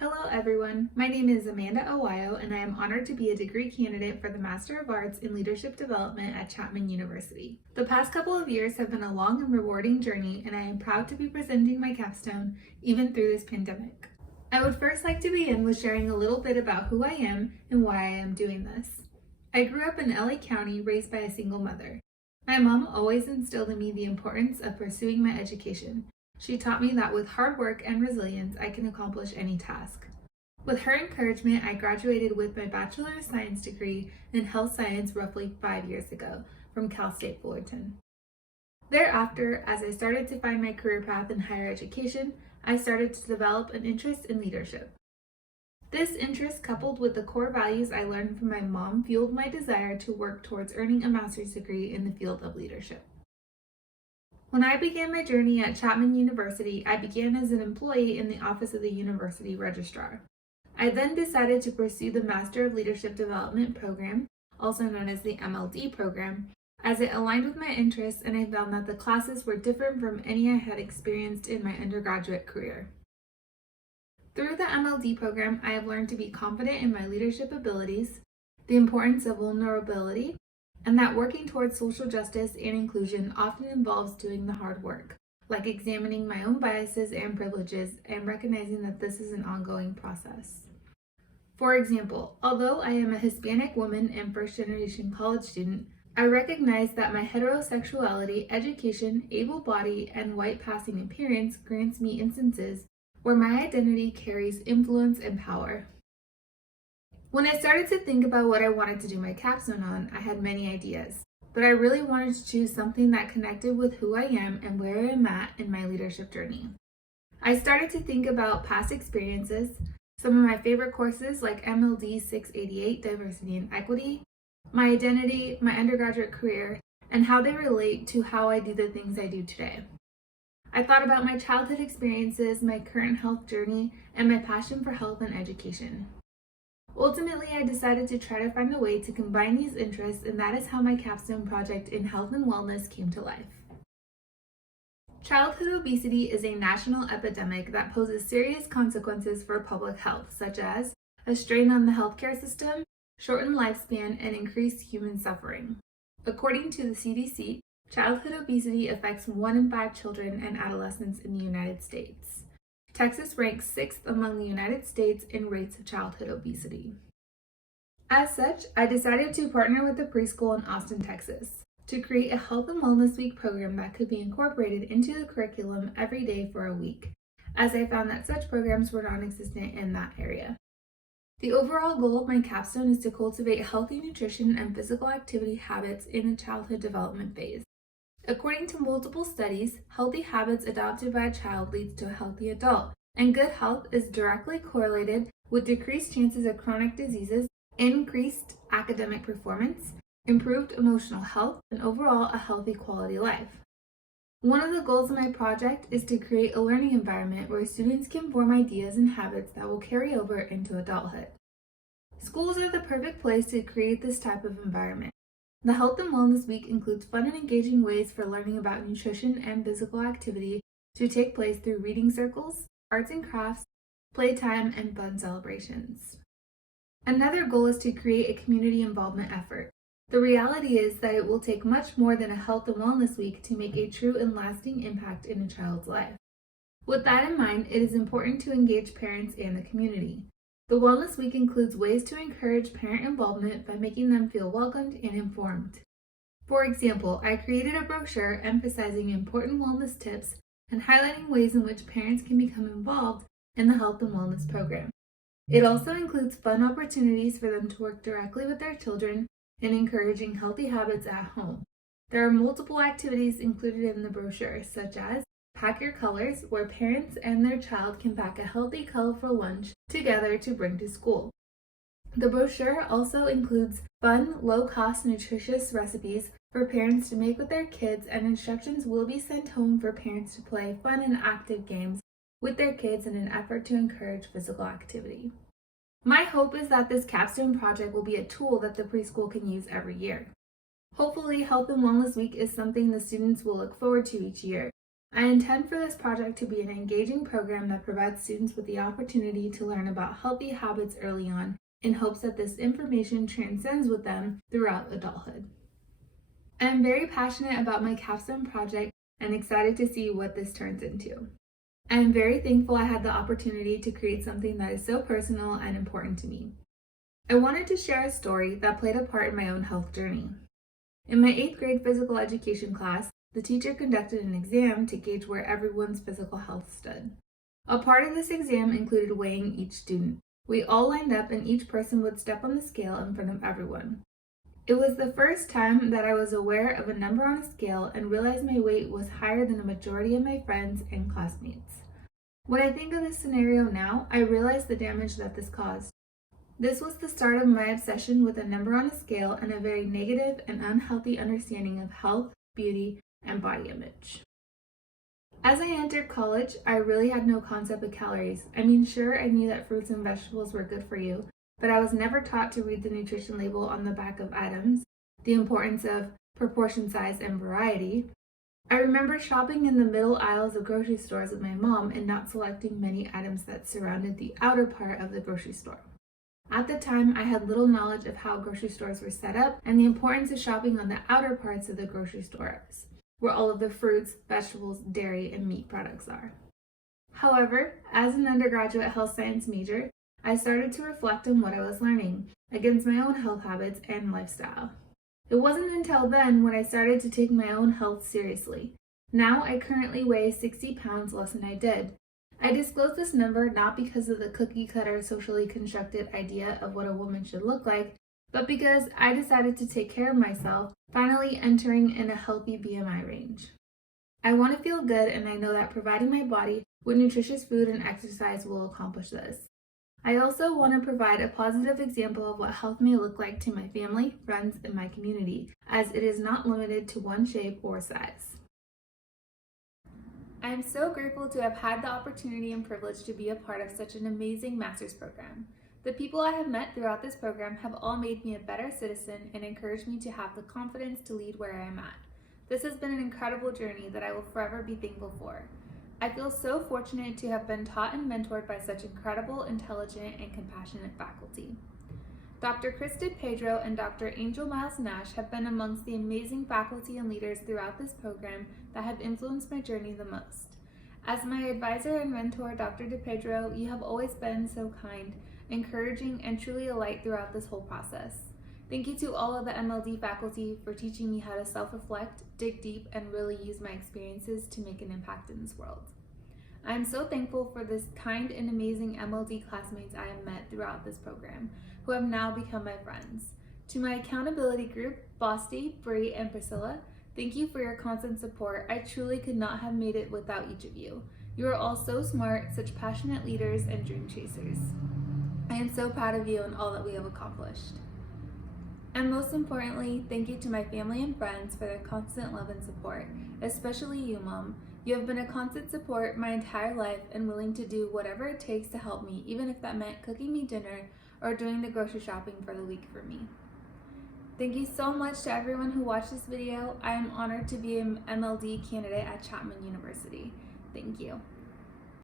Hello everyone, my name is Amanda Aguayo and I am honored to be a degree candidate for the Master of Arts in Leadership Development at Chapman University. The past couple of years have been a long and rewarding journey and I am proud to be presenting my capstone even through this pandemic. I would first like to begin with sharing a little bit about who I am and why I am doing this. I grew up in LA County raised by a single mother. My mom always instilled in me the importance of pursuing my education. She taught me that with hard work and resilience, I can accomplish any task. With her encouragement, I graduated with my Bachelor of Science degree in Health Science roughly 5 years ago from Cal State Fullerton. Thereafter, as I started to find my career path in higher education, I started to develop an interest in leadership. This interest, coupled with the core values I learned from my mom, fueled my desire to work towards earning a master's degree in the field of leadership. When I began my journey at Chapman University, I began as an employee in the office of the university registrar. I then decided to pursue the Master of Leadership Development program, also known as the MLD program, as it aligned with my interests and I found that the classes were different from any I had experienced in my undergraduate career. Through the MLD program, I have learned to be confident in my leadership abilities, the importance of vulnerability, and that working towards social justice and inclusion often involves doing the hard work, like examining my own biases and privileges and recognizing that this is an ongoing process. For example, although I am a Hispanic woman and first-generation college student, I recognize that my heterosexuality, education, able body, and white passing appearance grants me instances where my identity carries influence and power. When I started to think about what I wanted to do my capstone on, I had many ideas, but I really wanted to choose something that connected with who I am and where I am at in my leadership journey. I started to think about past experiences, some of my favorite courses like MLD 688, Diversity and Equity, my identity, my undergraduate career, and how they relate to how I do the things I do today. I thought about my childhood experiences, my current health journey, and my passion for health and education. Ultimately, I decided to try to find a way to combine these interests, and that is how my capstone project in health and wellness came to life. Childhood obesity is a national epidemic that poses serious consequences for public health, such as a strain on the healthcare system, shortened lifespan, and increased human suffering. According to the CDC, childhood obesity affects 1 in 5 children and adolescents in the United States. Texas ranks 6th among the United States in rates of childhood obesity. As such, I decided to partner with a preschool in Austin, Texas, to create a Health and Wellness Week program that could be incorporated into the curriculum every day for a week, as I found that such programs were non-existent in that area. The overall goal of my capstone is to cultivate healthy nutrition and physical activity habits in the childhood development phase. According to multiple studies, healthy habits adopted by a child leads to a healthy adult, and good health is directly correlated with decreased chances of chronic diseases, increased academic performance, improved emotional health, and overall a healthy quality life. One of the goals of my project is to create a learning environment where students can form ideas and habits that will carry over into adulthood. Schools are the perfect place to create this type of environment. The Health and Wellness Week includes fun and engaging ways for learning about nutrition and physical activity to take place through reading circles, arts and crafts, playtime, and fun celebrations. Another goal is to create a community involvement effort. The reality is that it will take much more than a Health and Wellness Week to make a true and lasting impact in a child's life. With that in mind, it is important to engage parents and the community. The Wellness Week includes ways to encourage parent involvement by making them feel welcomed and informed. For example, I created a brochure emphasizing important wellness tips and highlighting ways in which parents can become involved in the health and wellness program. It also includes fun opportunities for them to work directly with their children and encouraging healthy habits at home. There are multiple activities included in the brochure, such as Pack Your Colors, where parents and their child can pack a healthy, colorful lunch together to bring to school. The brochure also includes fun, low-cost, nutritious recipes for parents to make with their kids, and instructions will be sent home for parents to play fun and active games with their kids in an effort to encourage physical activity. My hope is that this capstone project will be a tool that the preschool can use every year. Hopefully, Health and Wellness Week is something the students will look forward to each year. I intend for this project to be an engaging program that provides students with the opportunity to learn about healthy habits early on in hopes that this information transcends with them throughout adulthood. I am very passionate about my capstone project and excited to see what this turns into. I am very thankful I had the opportunity to create something that is so personal and important to me. I wanted to share a story that played a part in my own health journey. In my 8th grade physical education class, the teacher conducted an exam to gauge where everyone's physical health stood. A part of this exam included weighing each student. We all lined up and each person would step on the scale in front of everyone. It was the first time that I was aware of a number on a scale and realized my weight was higher than a majority of my friends and classmates. When I think of this scenario now, I realize the damage that this caused. This was the start of my obsession with a number on a scale and a very negative and unhealthy understanding of health, beauty, and body image. As I entered college, I really had no concept of calories. I mean, sure, I knew that fruits and vegetables were good for you, but I was never taught to read the nutrition label on the back of items, the importance of proportion, size, and variety. I remember shopping in the middle aisles of grocery stores with my mom and not selecting many items that surrounded the outer part of the grocery store. At the time, I had little knowledge of how grocery stores were set up and the importance of shopping on the outer parts of the grocery stores, where all of the fruits, vegetables, dairy, and meat products are. However, as an undergraduate health science major, I started to reflect on what I was learning against my own health habits and lifestyle. It wasn't until then when I started to take my own health seriously. Now I currently weigh 60 pounds less than I did. I disclose this number not because of the cookie cutter socially constructed idea of what a woman should look like, but because I decided to take care of myself, finally entering in a healthy BMI range. I want to feel good, and I know that providing my body with nutritious food and exercise will accomplish this. I also want to provide a positive example of what health may look like to my family, friends, and my community, as it is not limited to one shape or size. I am so grateful to have had the opportunity and privilege to be a part of such an amazing master's program. The people I have met throughout this program have all made me a better citizen and encouraged me to have the confidence to lead where I am at. This has been an incredible journey that I will forever be thankful for. I feel so fortunate to have been taught and mentored by such incredible, intelligent, and compassionate faculty. Dr. Krista Pedro and Dr. Angel Miles Nash have been amongst the amazing faculty and leaders throughout this program that have influenced my journey the most. As my advisor and mentor, Dr. DePedro, you have always been so kind, encouraging, and truly a light throughout this whole process. Thank you to all of the MLD faculty for teaching me how to self-reflect, dig deep, and really use my experiences to make an impact in this world. I am so thankful for this kind and amazing MLD classmates I have met throughout this program, who have now become my friends. To my accountability group, Bosti, Bree, and Priscilla, thank you for your constant support. I truly could not have made it without each of you. You are all so smart, such passionate leaders and dream chasers. I am so proud of you and all that we have accomplished. And most importantly, thank you to my family and friends for their constant love and support, especially you, Mom. You have been a constant support my entire life and willing to do whatever it takes to help me, even if that meant cooking me dinner or doing the grocery shopping for the week for me. Thank you so much to everyone who watched this video. I am honored to be an MLD candidate at Chapman University. Thank you.